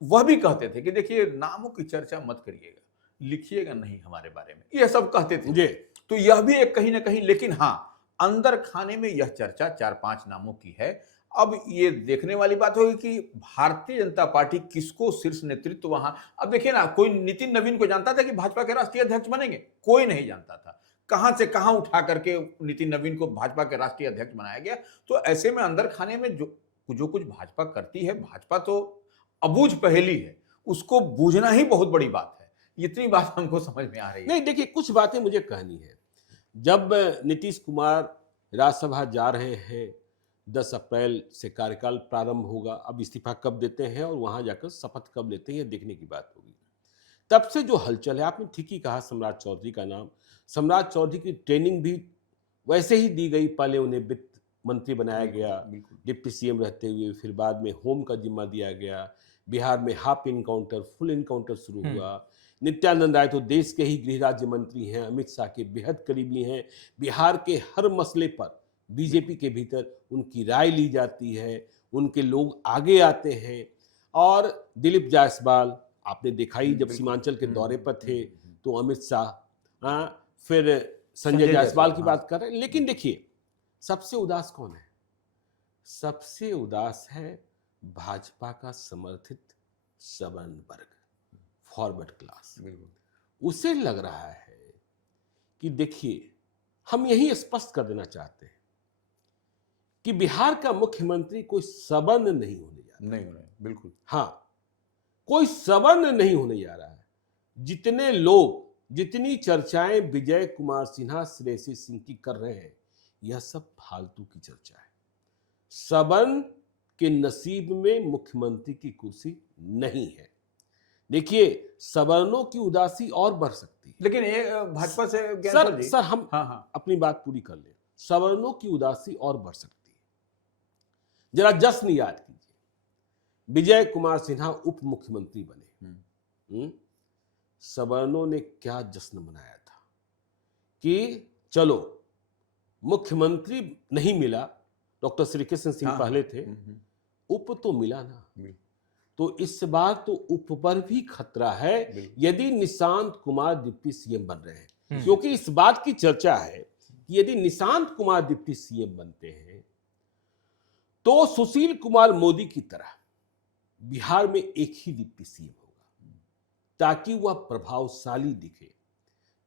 वह भी कहते थे कि देखिए नामों की चर्चा मत करिएगा, लिखिएगा नहीं हमारे बारे में, यह सब कहते थे। तो यह भी एक कहीं ना कहीं, लेकिन हाँ, अंदर खाने में यह चर्चा 4-5 नामों की है। अब ये देखने वाली बात होगी कि भारतीय जनता पार्टी किसको शीर्ष नेतृत्व वहां। अब देखिए ना, कोई नितिन नवीन को जानता था कि भाजपा के राष्ट्रीय अध्यक्ष बनेंगे? कोई नहीं जानता था। कहां से कहां उठा करके नितिन नवीन को भाजपा के राष्ट्रीय अध्यक्ष बनाया गया। तो ऐसे में अंदर खाने में जो कुछ भाजपा करती है, भाजपा तो अबूझ पहेली है, उसको बूझना ही बहुत बड़ी बात है। इतनी बात हमको समझ में आ रही है। नहीं, देखिए कुछ बातें मुझे कहनी है। जब नीतीश कुमार राज्यसभा जा रहे हैं, 10 अप्रैल से कार्यकाल प्रारंभ होगा, अब इस्तीफा कब देते हैं और वहां जाकर शपथ कब लेते हैं, देखने की बात होगी। तब से जो हलचल है, आपने ठीक ही कहा, सम्राट चौधरी का नाम, सम्राट चौधरी की ट्रेनिंग भी वैसे ही दी गई। पहले उन्हें वित्त मंत्री बनाया गया, डिप्टी सीएम रहते हुए, फिर बाद में होम का जिम्मा दिया गया। बिहार में हाफ इनकाउंटर, फुल इनकाउंटर शुरू हुआ। नित्यानंद राय तो देश के ही गृह राज्य मंत्री हैं, अमित शाह के बेहद करीबी हैं। बिहार के हर मसले पर बीजेपी के भीतर उनकी राय ली जाती है, उनके लोग आगे आते हैं। और दिलीप जायसवाल, आपने देखा ही, जब सीमांचल के दौरे पर थे तो अमित शाह, फिर संजय जायसवाल की बात कर रहे हैं। लेकिन देखिए, सबसे उदास कौन है? सबसे उदास है भाजपा का समर्थित सवर्ण वर्ग, फॉरवर्ड क्लास। उसे लग रहा है कि देखिए, हम यही स्पष्ट कर देना चाहते हैं कि बिहार का मुख्यमंत्री कोई सवर्ण नहीं होने जा रहा। नहीं हो रहा है, बिल्कुल। हाँ, कोई सवर्ण नहीं होने जा रहा है। जितने लोग, जितनी चर्चाएं विजय कुमार सिन्हा, श्रेयसी सिंह की कर रहे हैं, यह सब फालतू की चर्चा है। सवर्ण के नसीब में मुख्यमंत्री की कुर्सी नहीं है। देखिए, सवर्णों की उदासी और बढ़ सकती है। लेकिन भाजपा से सर हम अपनी बात पूरी कर लें। सवर्णों की उदासी और बढ़ सकती है। जरा जश्न याद कीजिए, विजय कुमार सिन्हा उप मुख्यमंत्री बने, सवर्णों ने क्या जश्न मनाया था कि चलो मुख्यमंत्री नहीं मिला, डॉक्टर श्री कृष्ण सिंह पहले थे, उप तो मिला ना, बिल्कुल। तो इस बार तो उप पर भी खतरा है बिल्कुल। यदि निशांत कुमार डिप्टी सीएम बन रहे हैं। हम्म। क्योंकि इस बात की चर्चा है कि यदि निशांत कुमार डिप्टी सीएम बनते हैं तो सुशील कुमार मोदी की तरह बिहार में एक ही डिप्टी सीएम होगा, ताकि वह प्रभावशाली दिखे,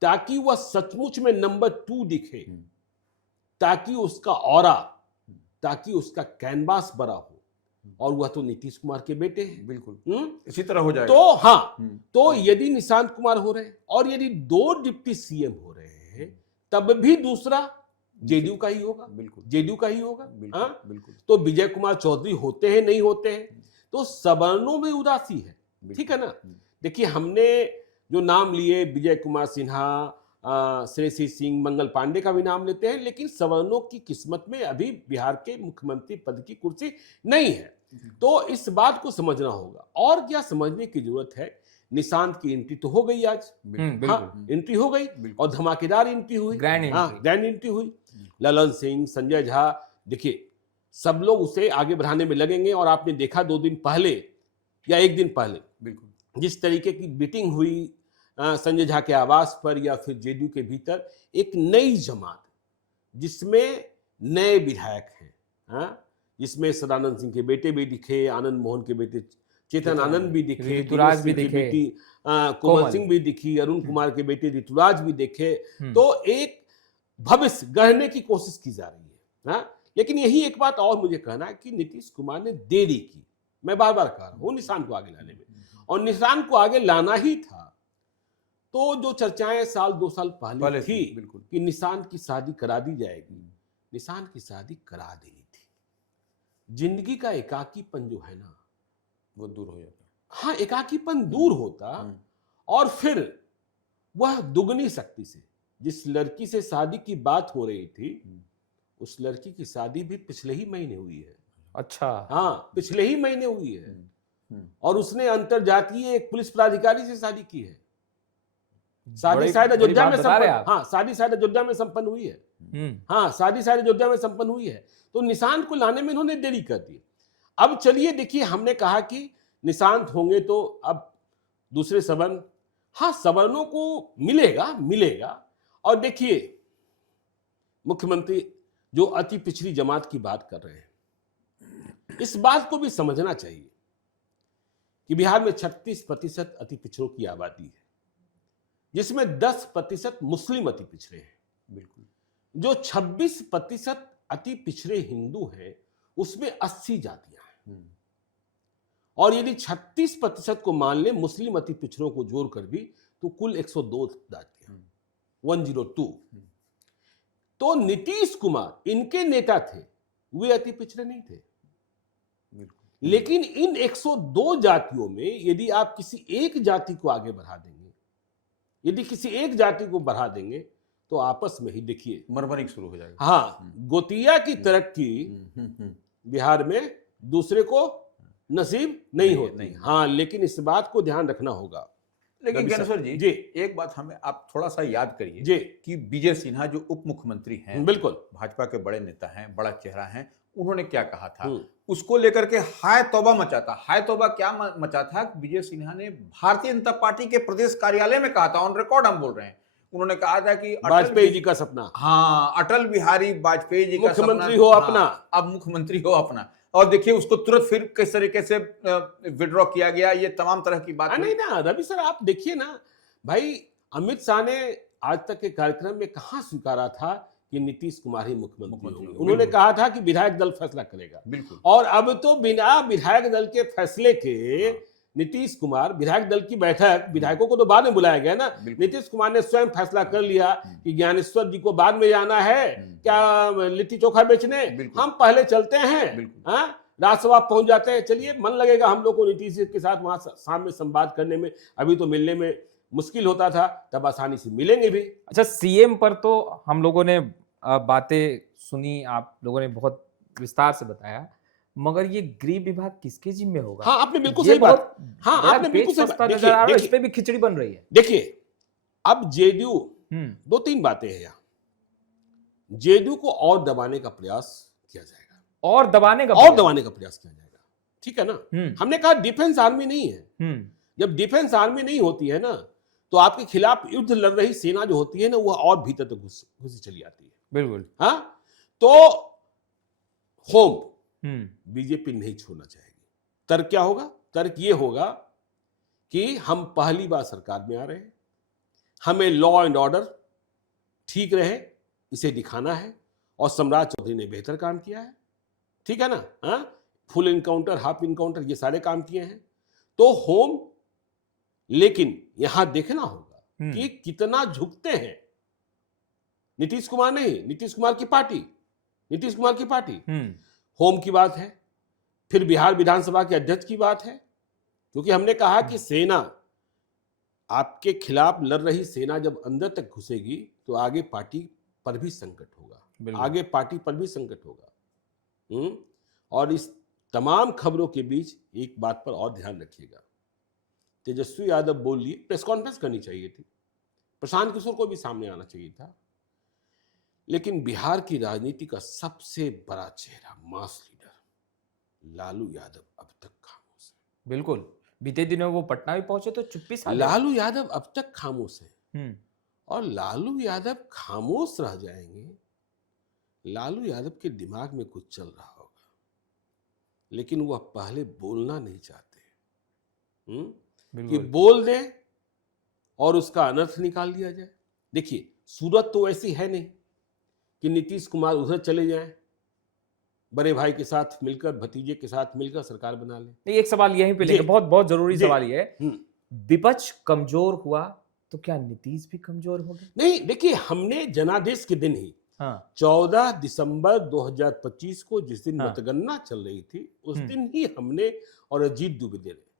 ताकि वह सचमुच में नंबर 2 दिखे, ताकि उसका ऑरा, ताकि उसका कैनवास बड़ा हो। और वह तो नीतीश कुमार के बेटे हैं। बिल्कुल इसी तरह हो जाएगा। तो हाँ, तो यदि निशांत कुमार हो रहे हैं और यदि 2 डिप्टी सीएम हो रहे हैं, तब भी दूसरा जेडीयू का ही होगा। बिल्कुल जेडीयू का ही होगा। हाँ? बिल्कुल। तो विजय कुमार चौधरी होते हैं नहीं होते हैं, तो सवर्णों में उदासी है। ठीक है ना। देखिए, हमने जो नाम लिए, विजय कुमार सिन्हा, श्रेयसी सिंह, मंगल पांडे का भी नाम लेते हैं, लेकिन सवर्णों की किस्मत में अभी बिहार के मुख्यमंत्री पद की कुर्सी नहीं है। तो इस बात को समझना होगा। और क्या समझने की जरूरत है, निशांत की एंट्री तो हो गई आज। हाँ, एंट्री हो गई और धमाकेदार एंट्री हुई, ग्रैंड एंट्री हुई। ललन सिंह, संजय झा, देखिए सब लोग उसे आगे बढ़ाने में लगेंगे। और आपने देखा 2 दिन पहले या 1 दिन पहले बिल्कुल जिस तरीके की मीटिंग हुई संजय झा के आवास पर या फिर जेडीयू के भीतर, एक नई जमात जिसमें नए विधायक हैं, जिसमें सदानंद सिंह के बेटे भी दिखे, आनंद मोहन के बेटे चेतन आनंद भी दिखे, ऋतुराज भी दिखे, कोमल सिंह भी दिखी, अरुण कुमार के बेटे ऋतुराज भी दिखे। तो एक भविष्य गढ़ने की कोशिश की जा रही है। लेकिन यही एक बात और मुझे कहना है कि नीतीश कुमार ने देरी की। मैं बार बार कह रहा हूं, निशांत को आगे लाने में, और निशांत को आगे लाना ही था। तो जो चर्चाएं साल 2 साल पहले थी कि निशांत की शादी करा दी जाएगी, निशांत की शादी करा देनी थी। जिंदगी का एकाकीपन जो है ना, वो दूर हो जाता। हाँ, एकाकीपन दूर होता। और फिर वह दुगनी शक्ति से, जिस लड़की से शादी की बात हो रही थी, उस लड़की की शादी भी पिछले ही महीने हुई है। अच्छा। हाँ, पिछले ही महीने हुई है। और उसने अंतरजातीय एक पुलिस पदाधिकारी से शादी की है। शादी शायद अयोध्या में संपन्न, हाँ, शादी शायद अयोध्या में संपन्न हुई है। हाँ, शादी शायद अयोध्या में संपन्न हुई है। तो निशांत को लाने में इन्होंने देरी कर दी। अब चलिए देखिए, हमने कहा कि निशांत होंगे तो अब दूसरे सवर्ण, हाँ, सवर्णों को मिलेगा। और देखिए, मुख्यमंत्री जो अति पिछड़ी जमात की बात कर रहे हैं, इस बात को भी समझना चाहिए कि बिहार में 36% अति पिछड़ों की आबादी है, जिसमें 10% मुस्लिम अति पिछड़े हैं। बिल्कुल। जो 26% अति पिछड़े हिंदू हैं, उसमें 80 जातियां हैं। और यदि 36% को मान ले मुस्लिम अति पिछड़ों को जोड़कर भी, तो कुल 102 जातियां, 102। तो नीतीश कुमार इनके नेता थे, वे अति पिछड़े नहीं थे। लेकिन इन 102 जातियों में यदि आप किसी एक जाति को आगे बढ़ा देंगे, यदि किसी एक जाति को बढ़ा देंगे, तो आपस में ही देखिए मरमरिक शुरू हो जाएगा। हाँ, गोतिया की तरक्की बिहार में दूसरे को नसीब नहीं होती। हाँ, लेकिन इस बात को ध्यान रखना होगा। लेकिन ज्ञानेश्वर जी, एक बात हमें आप थोड़ा सा याद करिए कि विजय सिन्हा जो उप मुख्यमंत्री हैं, बिल्कुल भाजपा के बड़े नेता हैं, बड़ा चेहरा हैं, उन्होंने क्या कहा था, उसको लेकर के हाय तौबा मचा था। हाय तौबा क्या मचा था? विजय सिन्हा ने भारतीय जनता पार्टी के प्रदेश कार्यालय में कहा था, ऑन रिकॉर्ड हम बोल रहे हैं, उन्होंने कहा था कि वाजपेयी जी का सपना, हाँ, अटल बिहारी वाजपेयी जी का सपना, मुख्यमंत्री हो अपना, अब मुख्यमंत्री हो अपना। और देखिए उसको तुरंत फिर किस तरीके से विड्रॉ किया गया, ये तमाम तरह की बात नहीं ना रवि सर, आप देखिए ना भाई, अमित शाह ने आज तक के कार्यक्रम में कहां स्वीकारा था कि नीतीश कुमार ही मुख्यमंत्री होंगे। उन्होंने कहा था कि विधायक दल फैसला करेगा। बिल्कुल। और अब तो बिना विधायक दल के फैसले के नीतीश कुमार, विधायक दल की बैठक, विधायकों को तो बाद में बुलाया गया ना, नीतीश कुमार ने स्वयं फैसला कर लिया कि ज्ञानेश्वर जी को बाद में जाना है क्या लिट्टी चोखा बेचने, हम पहले चलते हैं, राज्यसभा पहुंच जाते हैं। चलिए, मन लगेगा हम लोग को नीतीश के साथ वहां सामने संवाद करने में। अभी तो मिलने में मुश्किल होता था, तब आसानी से मिलेंगे भी। अच्छा, सीएम पर तो हम लोगों ने बातें सुनी, आप लोगों ने बहुत विस्तार से बताया, मगर ये गृह विभाग किसके जिम्मे होगा? हाँ, आपने बिल्कुल सही बात, हाँ, आपने बिल्कुल सही बात। देखिए, इस पे भी खिचड़ी बन रही है। देखिए, अब जेडीयू, 2-3 बातें हैं यहाँ। जेडीयू को और दबाने का प्रयास किया जाएगा, और दबाने का प्रयास किया जाएगा। ठीक है ना। हमने कहा डिफेंस आर्मी नहीं है। जब डिफेंस आर्मी नहीं होती है ना, तो आपके खिलाफ युद्ध लड़ रही सेना जो होती है ना, वो और भीतर तक घुसी चली आती है। बिल्कुल। हाँ, तो होम बीजेपी नहीं छोड़ना चाहेगी। तर्क क्या होगा? तर्क ये होगा कि हम पहली बार सरकार में आ रहे हैं, हमें लॉ एंड ऑर्डर ठीक रहे, इसे दिखाना है, और सम्राट चौधरी ने बेहतर काम किया है, ठीक है ना। हाँ, फुल इनकाउंटर, हाफ इनकाउंटर, ये सारे काम किए हैं, तो होम। लेकिन यहां देखना होगा कि कितना झुकते हैं नीतीश कुमार नहीं, नीतीश कुमार की पार्टी। होम की बात है, फिर बिहार विधानसभा के अध्यक्ष की बात है, क्योंकि हमने कहा कि सेना, आपके खिलाफ लड़ रही सेना जब अंदर तक घुसेगी तो आगे पार्टी पर भी संकट होगा। और इस तमाम खबरों के बीच एक बात पर और ध्यान रखिएगा, तेजस्वी यादव बोल लिए, प्रेस कॉन्फ्रेंस करनी चाहिए थी, प्रशांत किशोर को भी सामने आना चाहिए था, लेकिन बिहार की राजनीति का सबसे बड़ा चेहरा, मास लीडर लालू यादव अब तक खामोश है। बिल्कुल, बीते दिनों वो पटना भी पहुंचे तो चुप्पी साध लालू यादव अब तक खामोश है, और लालू यादव खामोश रह जाएंगे। लालू यादव के दिमाग में कुछ चल रहा होगा, लेकिन वह पहले बोलना नहीं चाहते कि बोल दे और उसका अनर्थ निकाल दिया जाए। देखिए, सूरत तो ऐसी है नहीं कि नीतीश कुमार उधर चले जाएं, बड़े भाई के साथ मिलकर, भतीजे के साथ मिलकर सरकार बना ले। नहीं, एक सवाल यहीं पे लेके, बहुत बहुत जरूरी सवाल ये है, विपक्ष कमजोर हुआ तो क्या नीतीश भी कमजोर हो गए? नहीं, देखिए, हमने जनादेश के दिन ही 14 दिसंबर 2025 को, जिस दिन मतगणना चल रही थी, उस दिन ही हमने और अजीत द्विवेदी ने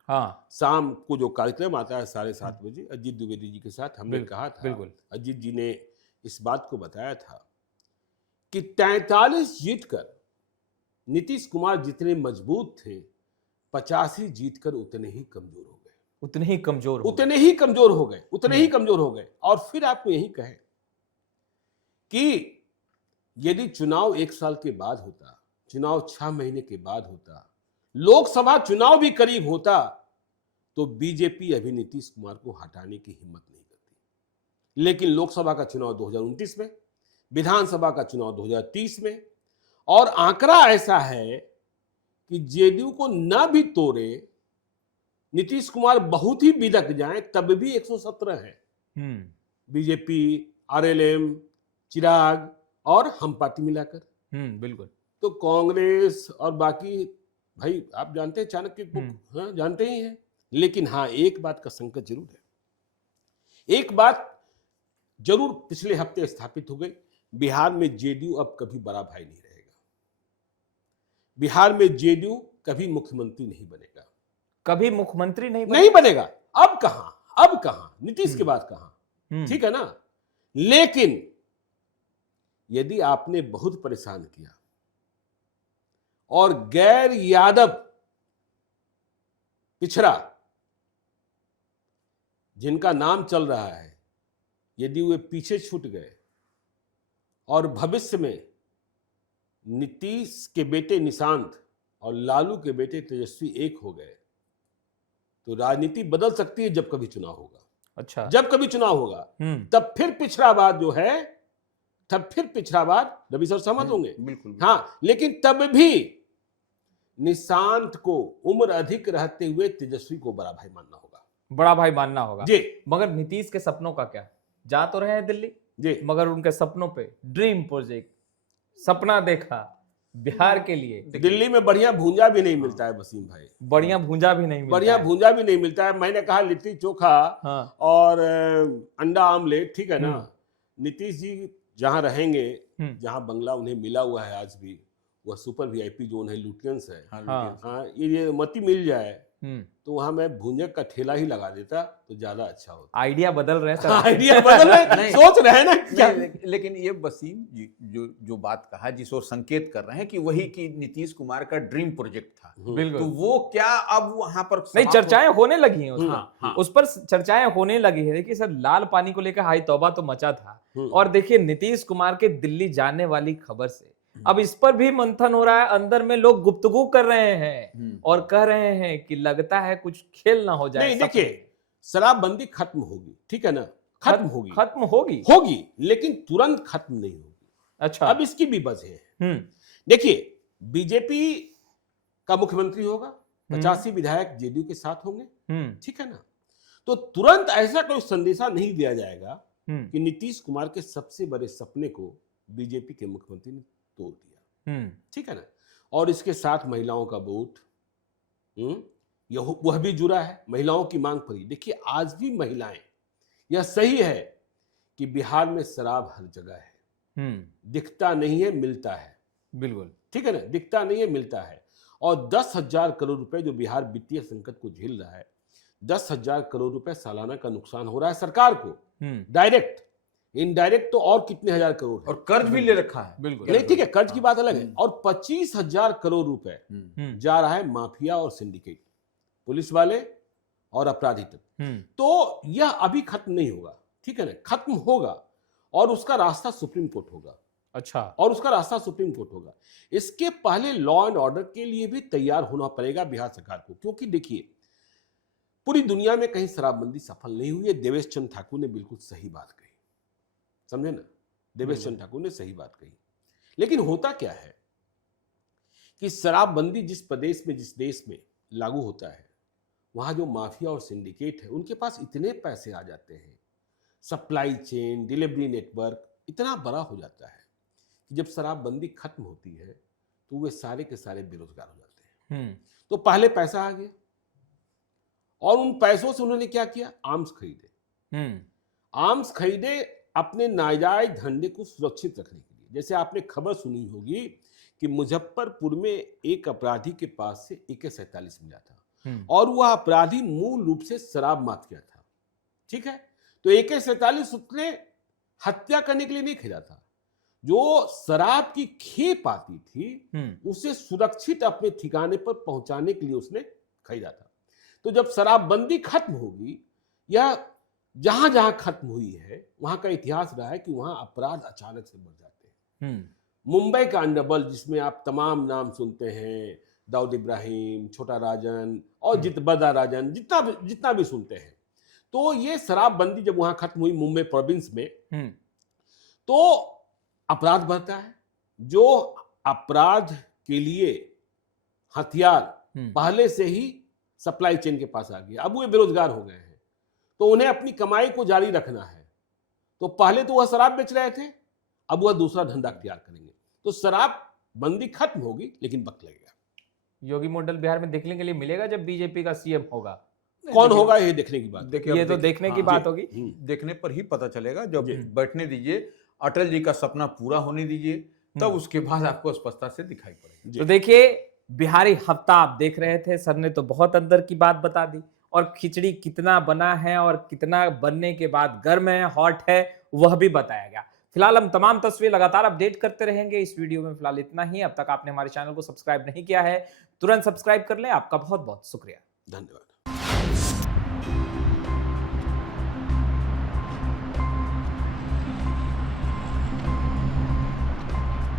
शाम को जो कार्यक्रम आता है 7:30 बजे, अजीत द्विवेदी जी के साथ हमने कहा था, बिल्कुल, अजीत जी ने इस बात को बताया था कि 43 जीतकर नीतीश कुमार जितने मजबूत थे, 85 जीतकर उतने ही कमजोर हो गए। उतने ही कमजोर हो गए। और फिर आपको यही कहें कि यदि चुनाव 1 साल के बाद होता, चुनाव 6 महीने के बाद होता, लोकसभा चुनाव भी करीब होता, तो बीजेपी अभी नीतीश कुमार को हटाने की हिम्मत नहीं करती। लेकिन लोकसभा का चुनाव 2029 में, विधानसभा का चुनाव 2030 में, और आंकड़ा ऐसा है कि जेडीयू को न भी तोड़े, नीतीश कुमार बहुत ही बिदक जाए, तब भी 117 है। बीजेपी, आरएलएम, चिराग और हम पार्टी मिलाकर। बिल्कुल। तो कांग्रेस और बाकी, भाई आप जानते हैं चाणक्य को, जानते ही हैं। लेकिन हाँ, एक बात का संकट जरूर है, एक बात जरूर पिछले हफ्ते स्थापित हो गई, बिहार में जेडीयू अब कभी बड़ा भाई नहीं रहेगा। बिहार में जेडीयू कभी मुख्यमंत्री नहीं बनेगा, कभी मुख्यमंत्री नहीं बनेगा। अब कहां नीतीश के बाद कहां, ठीक है ना। लेकिन यदि आपने बहुत परेशान किया और गैर यादव पिछड़ा जिनका नाम चल रहा है, यदि वे पीछे छूट गए और भविष्य में नीतीश के बेटे निशांत और लालू के बेटे तेजस्वी एक हो गए, तो राजनीति बदल सकती है जब कभी चुनाव होगा। अच्छा, जब कभी चुनाव होगा, तब फिर पिछड़ावाद जो है, रवि सर सहमत होंगे? बिल्कुल। हाँ, लेकिन तब भी निशांत को उम्र अधिक रहते हुए तेजस्वी को बड़ा भाई मानना होगा जी। मगर नीतीश के सपनों का क्या? जा तो रहे हैं दिल्ली जी, मगर उनके सपनों पे, ड्रीम प्रोजेक्ट, सपना देखा बिहार के लिए, दिल्ली में बढ़िया भूंजा भी नहीं मिलता है वसीम भाई, बढ़िया भूंजा भी नहीं मिलता है। मैंने कहा लिट्टी चोखा और अंडा आमलेट, ठीक है ना। नीतीश जी जहां रहेंगे, जहां बंगला उन्हें मिला हुआ है आज भी, वह सुपर वीआईपी जोन है, लुटियंस है। हाँ, ये मती मिल जाए तो वहां मैं भूंजक का ठेला ही लगा देता तो ज्यादा अच्छा होता। आइडिया बदल रहे हैं, सोच रहे हैं ना क्या। लेकिन ये वसीम जी जो बात कहा, जिस ओर संकेत कर रहे हैं कि वही की नीतीश कुमार का ड्रीम प्रोजेक्ट था, बिल्कुल, तो वो क्या अब वहां पर नहीं, चर्चाएं होने लगी हैं उस पर चर्चाएं होने लगी है। देखिए सर, लाल पानी को लेकर हाई तौबा तो मचा था, और देखिए नीतीश कुमार के दिल्ली जाने वाली खबर से अब इस पर भी मंथन हो रहा है, अंदर में लोग गुफ्तगू कर रहे हैं और कह रहे हैं कि लगता है कुछ खेल ना हो जाए। नहीं देखिए, शराबबंदी खत्म होगी, ठीक है ना, खत्म होगी, खत्म होगी होगी, लेकिन तुरंत खत्म नहीं होगी। अच्छा, अब इसकी भी वजह है। देखिए, बीजेपी का मुख्यमंत्री होगा, 85 विधायक जेडीयू के साथ होंगे, ठीक है ना, तो तुरंत ऐसा कोई संदेशा नहीं दिया जाएगा कि नीतीश कुमार के सबसे बड़े सपने को बीजेपी के मुख्यमंत्री ने तोड़ दिया, ठीक है ना, और इसके साथ महिलाओं का वोट, वह भी जुड़ा है महिलाओं की मांग पर ही। देखिए, आज भी महिलाएं, यह सही है कि बिहार में शराब हर जगह है, दिखता नहीं है मिलता है, बिल्कुल, ठीक है ना, दिखता नहीं है मिलता है। और 10,000 करोड़ रुपए जो बिहार वित्तीय संकट को झेल रहा है, 10,000 करोड़ रुपए सालाना का नुकसान हो रहा है सरकार को, डायरेक्ट, इनडायरेक्ट तो और कितने हजार करोड़ है। और कर्ज भी ले रखा है, बिल्कुल नहीं, ठीक है, कर्ज की बात अलग है। और 25,000 करोड़ रुपए जा रहा है माफिया और सिंडिकेट, पुलिस वाले और अपराधी तक। तो यह अभी खत्म नहीं होगा, ठीक है ना, खत्म होगा और उसका रास्ता सुप्रीम कोर्ट होगा। अच्छा, और उसका रास्ता सुप्रीम कोर्ट होगा। इसके पहले लॉ एंड ऑर्डर के लिए भी तैयार होना पड़ेगा बिहार सरकार को, क्योंकि देखिए, पूरी दुनिया में कहीं शराबबंदी सफल नहीं हुई है। देवेश चंद्र ठाकुर ने बिल्कुल सही बात कही, समझे ना, देवेश चंद्र ठाकुर ने सही बात कही। लेकिन होता क्या है कि शराबबंदी जिस प्रदेश में, जिस देश में लागू होता है, वहां जो माफिया और सिंडिकेट है, उनके पास इतने पैसे आ जाते हैं, सप्लाई चेन, डिलीवरी नेटवर्क इतना बड़ा हो जाता है कि जब शराबबंदी खत्म होती है तो वे सारे के सारे बेरोजगार हो जाते हैं। तो पहले पैसा आ गया और उन पैसों से उन्होंने क्या किया, आर्म्स खरीदे, आर्म्स खरीदे अपने नाजायज धंधे को सुरक्षित रखने के लिए। जैसे आपने खबर सुनी होगी कि मुजफ्फरपुर में एक अपराधी के पास से AK-47 मिला था और वह अपराधी मूल रूप से शराब माफिया था, ठीक है। तो AK-47 उसने हत्या करने के लिए नहीं खरीदा था, जो शराब की खेप आती थी उसे सुरक्षित अपने ठिकाने पर पहुंचाने के लिए उसने खरीदा था। तो जब शराबबंदी खत्म होगी, या जहां जहां खत्म हुई है, वहां का इतिहास रहा है कि वहां अपराध अचानक से बढ़ जाते हैं। मुंबई का अंडरवर्ल्ड, जिसमें आप तमाम नाम सुनते हैं, दाऊद इब्राहिम, छोटा राजन और बड़ा राजन, जितना भी सुनते हैं, तो ये शराबबंदी जब वहां खत्म हुई मुंबई प्रोविंस में, तो अपराध बढ़ता है। जो अपराध के लिए हथियार पहले से ही सप्लाई चेन के पास आ गया, अब वो बेरोजगार हो गए हैं, तो उन्हें अपनी कमाई को जारी रखना है। तो पहले तो वह शराब बेच रहे थे, अब वह दूसरा धंधा अख्तियार करेंगे। तो शराब बंदी खत्म होगी, लेकिन वक्त लगेगा। योगी मॉडल बिहार में देखने के लिए मिलेगा जब बीजेपी का सीएम होगा। कौन होगा ये देखने की बात, देखिए, ये तो देखने की बात होगी, देखने पर ही पता चलेगा। जब बैठने दीजिए, अटल जी का सपना पूरा होने दीजिए, तब उसके बाद आपको स्पष्टता से दिखाई पड़ेगा। तो देखिए, बिहारी हफ्ता आप देख रहे थे, सर ने तो बहुत अंदर की बात बता दी, और खिचड़ी कितना बना है और कितना बनने के बाद गर्म है, हॉट है, वह भी बताया गया। फिलहाल हम तमाम तस्वीरें लगातार अपडेट करते रहेंगे इस वीडियो में। फिलहाल इतना ही। अब तक आपने हमारे चैनल को सब्सक्राइब नहीं किया है, तुरंत सब्सक्राइब कर लें। आपका बहुत बहुत शुक्रिया, धन्यवाद।